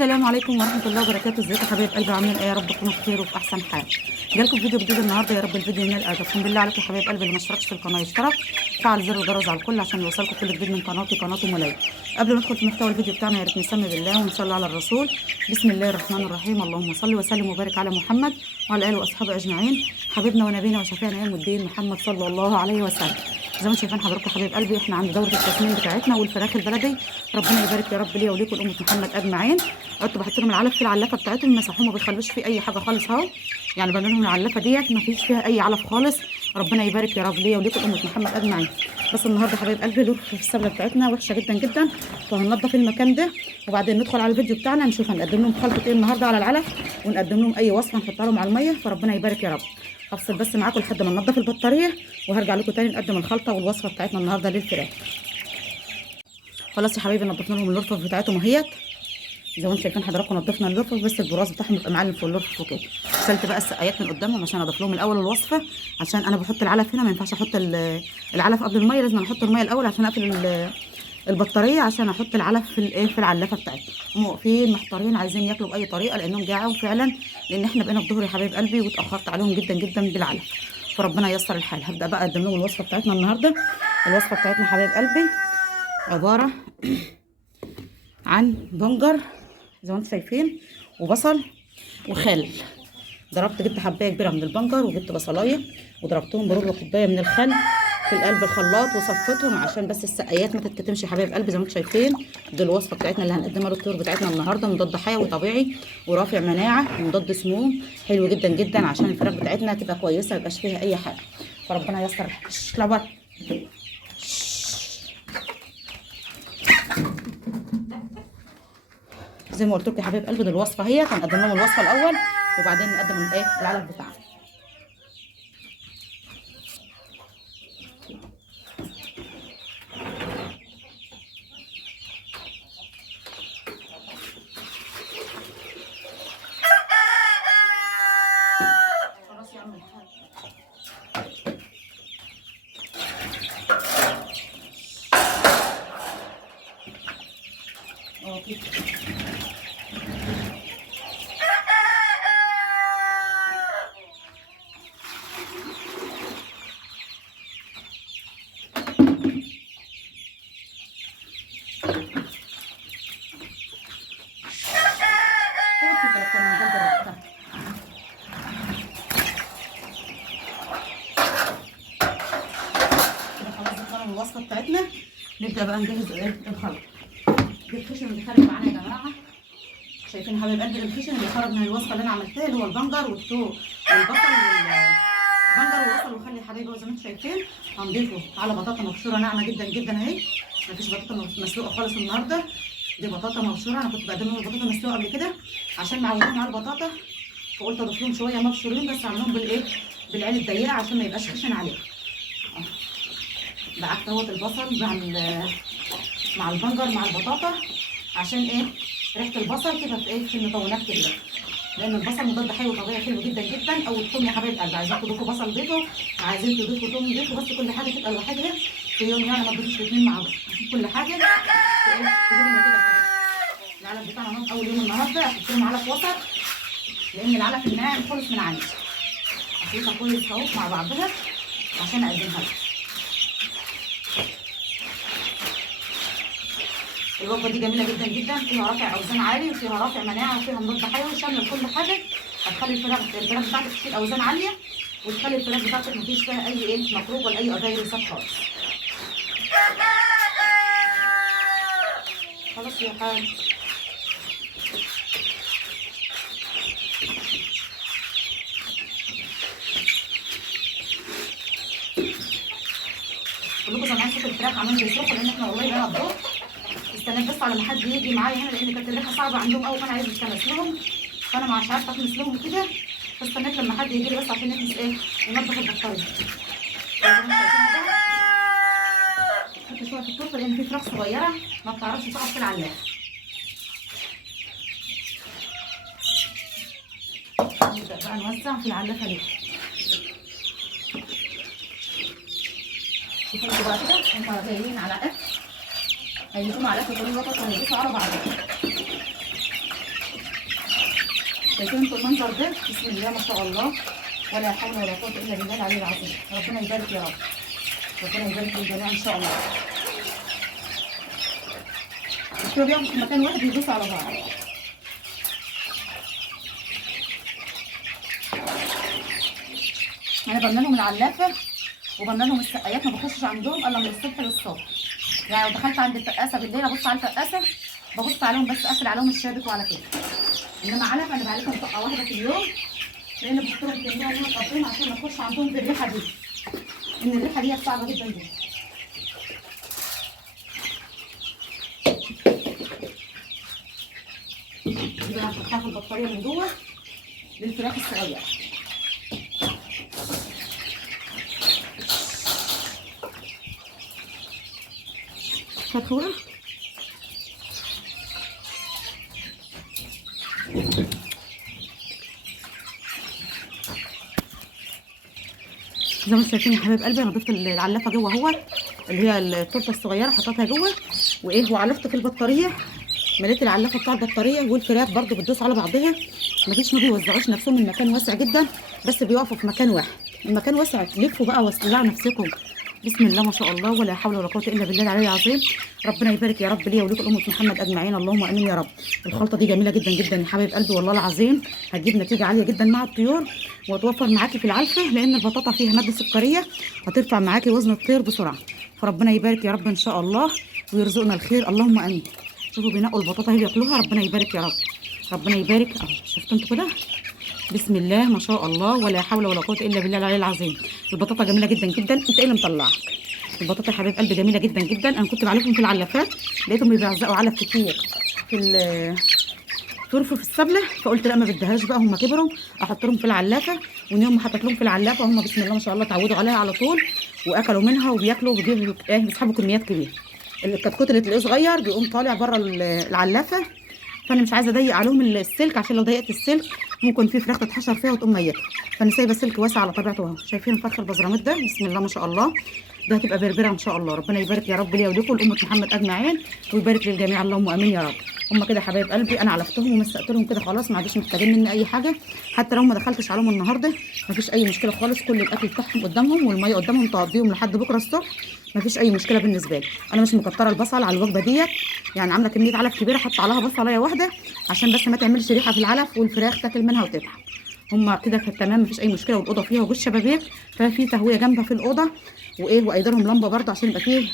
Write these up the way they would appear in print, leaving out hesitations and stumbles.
السلام عليكم ورحمه الله وبركاته. ازيكم يا حبايب قلبي؟ عاملين ايه؟ يا رب تكونوا بخير وفي احسن حال. جالكم فيديو جديد النهارده، يا رب الفيديو ينال اعجابكم. بالله عليكم يا حبايب قلبي اللي ما اشتركش في القناه يشترك، فعل زر الجرس على الكل عشان يوصلكم كل جديد من قناه مولاي. قبل ما ندخل في محتوى الفيديو بتاعنا يا ريت نسمي بالله ونصلي على الرسول. بسم الله الرحمن الرحيم. اللهم صل وسلم وبارك على محمد وعلى اله واصحابه اجمعين. حبيبنا ونبينا وشفيعنا يوم الدين محمد صلى الله عليه وسلم. زي ما شايفين حضراتكم يا حبايب قلبي، احنا عند دوره التسمين بتاعتنا والفراخ البلدي. ربنا يبارك يا رب ليا وليكم لامه محمد اجمعين. قعدت بحط لهم العلف في العلافه بتاعتهم، مسحوهم ما بيخلوش فيه اي حاجه خالص اهو. يعني بعمل لهم العلافه ديت ما فيش فيها اي علف خالص. ربنا يبارك يا رب ليا وليكم لامه محمد اجمعين. بس النهارده حبايب قلبي الورك في السبله بتاعتنا وحشه جدا جدا، فهننضف المكان ده وبعدين ندخل على الفيديو بتاعنا نشوف هنقدم لهم خلطه ايه النهارده على العلف، ونقدم لهم اي وصفه نحطها لهم على الميه. فربنا يبارك يا رب. هفصل بس معاكم لحد ما ننضف البطاريه وهرجع لكم تاني نقدم الخلطه والوصفه بتاعتنا النهارده للفراخ. خلاص يا حبايبي نضفنا لهم الرفوف بتاعتهم اهيت. زي ما انتم شايفين حضراتكم نضفنا الرفوف، بس البراز بتاعهم يبقى معلم في الرفوف وكده. غسلت بقى السقايات من قدامهم عشان اضيف لهم الاول الوصفه، عشان انا بحط العلف هنا ما ينفعش احط العلف قبل الميه، لازم احط الميه الاول عشان اقفل البطاريه عشان احط العلف في العلافه بتاعتهم. هم واقفين محتارين عايزين ياكلوا باي طريقه لانهم جاعوا فعلا، لان احنا بقينا الظهر يا حبايب قلبي واتاخرت عليهم جدا جدا بالعلف، فربنا ييسر الحال. هبدا بقى اقدم لهم الوصفه بتاعتنا النهارده. الوصفه بتاعتنا حبايب قلبي عباره عن بنجر زي ما انتم شايفين وبصل وخل. جبت حبايه كبيره من البنجر وجبت بصلايه وضربتهم بربع كوبايه من الخل في قلب الخلاط وصفيتهم عشان بس السقايات ما تتكتمش يا حبايب قلبي. زي ما انتم شايفين دي الوصفه بتاعتنا اللي هنقدمها للطيور بتاعتنا النهارده، مضاد حيوي طبيعي ورافع مناعه ومضاد سموم، حلو جدا جدا عشان الفراخ بتاعتنا تبقى كويسه ما يبقاش فيها اي حاجه. فربنا ييسر الحال. اطلع بره. زي ما قلت لكم يا حبايب قلبي دي الوصفه اهي. هنقدم لهم الوصفه الاول وبعدين نقدم العلف بتاعنا. خلاص يا عم الحاج. كده الوصفه بتاعتنا. نبدا بقى نجهز الخلط. ده الخشن اللي خارج معانا يا جماعه، شايفين يا حبايب قلبي الخشن اللي خرج من الوصفه اللي انا عملتها اللي هو البنجر والثوم والبصل البنجر والبصل وخلي يا حبايبي زي ما انتم شايفين. هنضيفه على بطاطا مبشوره ناعمه جدا جدا اهي، مفيش بطاطا مسلوقه خالص النهارده، دي بطاطا مبشوره. انا كنت بقدم لهم البطاطا مسلوقه قبل كده عشان معودين على البطاطا، فقلت اضيف لهم شويه مبشورين بس اعملهم بالعين الضيقه عشان ما يبقاش خشن عليهم. دعكت اهوت البصل مع البنجر مع البطاطا عشان ريحه البصل تبقى في المكونات كده، لان البصل مضاد حيوي طبيعي حلو جدا جدا. او الثوم يا حبايب قلبي، عايزين تضيفوا بصل ضيفوا، عايزين تضيفوا ثوم ضيفوا، بس كل حاجه تبقى لوحدها في يوم، يعني ما تضيفوش الاثنين مع بعض عشان كل حاجه تجيب النتيجه بتاعتها. العلف بتاعنا اول يوم النهارده هحط لهم علف وسط لان العلف الناعم خلص من عندي، اخلطها كويس اهو مع بعضها عشان اقدمها لكم. الوجبه دي جميله جدا جدا، فيها رافع اوزان عالي وفيها رافع مناعه وفيها مضاد حيوي شامله كل حاجه، هتخلي الفراخ بتاعتك تشيل اوزان عاليه وتخلي الفراخ بتاعتك مفيش فيها اي ميكروب ولا اي فيروسات خالص. خلاص يا حاج. كلكم سامعين صوت الفراخ عمال بيصرخوا لان احنا والله بقينا الظهر. استنيت بس على ما حد يجي معايا هنا لان كانت الريحه صعبه عندهم قوي، فانا عايزه اتكنس لهم، فانا مش عارفه اكنس لهم كده، فاستنيت لما حد يجي لي بس عشان يكنس ينضف البطاريه. حط شويه في الطرف لان في فراخ صغيره ما بتعرفش تقف في العلاف. نبدا بقى نوزع في العلافه دي. شوفوا انتوا بقى كده هم جايين على اكل، هيجيبوا على اكل كل وقت وهيجيبوا على بعض. شايفين انتوا المنظر ده؟ بسم الله ما شاء الله، ولا حول ولا قوه الا بالله العلي العظيم. ربنا يبارك يا رب، ربنا يبارك للجميع ان شاء الله. الشباب بياخدوا في مكان واحد ويدوسوا على بعض. انا بملى لهم العلافه وبملى لهم السقايات، ما بخشش عندهم الا من الصبح للصبح. يعني لو دخلت عند الفقاسه بالليل ابص على الفقاسه، ببص عليهم بس اقفل عليهم الشبك وعلى كده. انما علف انا بعلفهم طقه واحده في اليوم، لان بحط لهم كميه اللي انا قضيهم عشان ما اخش عندهم بالريحه دي، ان الريحه دي صعبه جدا جدا. دي بقى هنحطها في البطاريه من جوه للفراخ الصغيره. فتحوها زي ما انتم شايفين يا حبايب قلبي. انا ضفت العلافه جوه اهوت، اللي هي التورته الصغيره، حطيتها جوه وايه وعلفت في البطاريه. مليت العلافه بتاع البطاريه، والفراخ برده بتدوس على بعضها. ما بيوزعوش نفسهم من مكان واسع جدا، بس بيقفوا في مكان واحد. المكان واسع، لفوا بقى وسعوا نفسكم. بسم الله ما شاء الله، ولا حول ولا قوه الا بالله العلي العظيم. ربنا يبارك يا رب ليا ولكم امه محمد اجمعين، اللهم امين يا رب. الخلطه دي جميله جدا جدا يا حبايب قلبي، والله العظيم هتجيب نتيجه عاليه جدا مع الطيور، وتوفر معاكي في العلفه، لان البطاطا فيها ماده سكريه هترفع معاكي وزن الطير بسرعه. فربنا يبارك يا رب ان شاء الله، ويرزقنا الخير، اللهم امين. شوفوا بينقوا البطاطا هي بياكلوها، ربنا يبارك يا رب، ربنا يبارك اهو. شفتوا انتوا كده؟ بسم الله ما شاء الله، ولا حول ولا قوه الا بالله العلي العظيم. البطاطا جميله جدا جدا. انت ايه اللي مطلعك؟ البطاطا يا حبايب قلبي جميله جدا جدا. انا كنت بعلفهم في العلافات، لقيتهم بيعزقوا علف كتير في الطرف في السبله، فقلت لا ما بديهاش بقى، هم كبروا احط لهم في العلافه. ويوم ما حطيت لهم في العلافه هم بسم الله ما شاء الله اتعودوا عليها على طول، واكلوا منها وبياكلوا وبيجيبوا بيسحبوا كميات كبيره. الكتكوت اللي تلاقيه صغير بيقوم طالع بره العلافه، فانا مش عايزه اضيق عليهم السلك، عشان لو ضيقت السلك ممكن في فراخ تتحشر فيها وتقوم ميته. فانا سايبه السلك واسع على طبيعته اهو. شايفين الفرخ البزراميط ده؟ بسم الله ما شاء الله، ده هتبقى بربره ان شاء الله. ربنا يبارك يا رب ليا ولكم لامه محمد اجمعين، ويبارك للجميع، اللهم امين يا رب. هم كده حبايب قلبي، انا علفتهم ومسقت لهم كده خلاص، ما عادش محتاجين مني اي حاجه. حتى لو ما دخلتش عليهم النهارده مفيش اي مشكله خالص، كل الاكل بتاعهم قدامهم والميه قدامهم تقضيهم لحد بكره الصبح، مفيش اي مشكله بالنسبه لي. انا مش مكتره البصل على الوجبه ديت، يعني عامله كميه علف كبيره، حاطه عليها بصلايه واحده عشان بس ما تعملش ريحه في العلف والفراخ تاكل منها وتتعب. هم كده تمام، مفيش اي مشكله. والاوضه فيها وجود شبابيك، ففي تهويه جامده في الاوضه، وايدارهم لمبه برده عشان يبقى فيه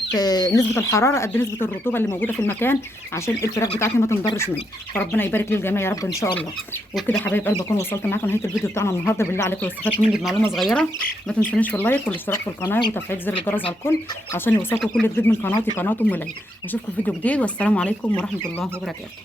نسبه الحراره قد نسبه الرطوبه اللي موجوده في المكان، عشان الفراخ بتاعتي ما تنضرش مني. فربنا يبارك للجميع يا رب ان شاء الله. وبكده حبايب قلبي اكون وصلت معاكم لنهايه الفيديو بتاعنا النهارده. بالله عليكم لو استفدتوا مني بمعلومه صغيره ما تنسونيش في اللايك والاشتراك في القناه وتفعيل زر الجرس على الكل، عشان يوصلكم كل جديد من قناتي قناه ام ليلى. اشوفكم في فيديو جديد، والسلام عليكم ورحمه الله وبركاته.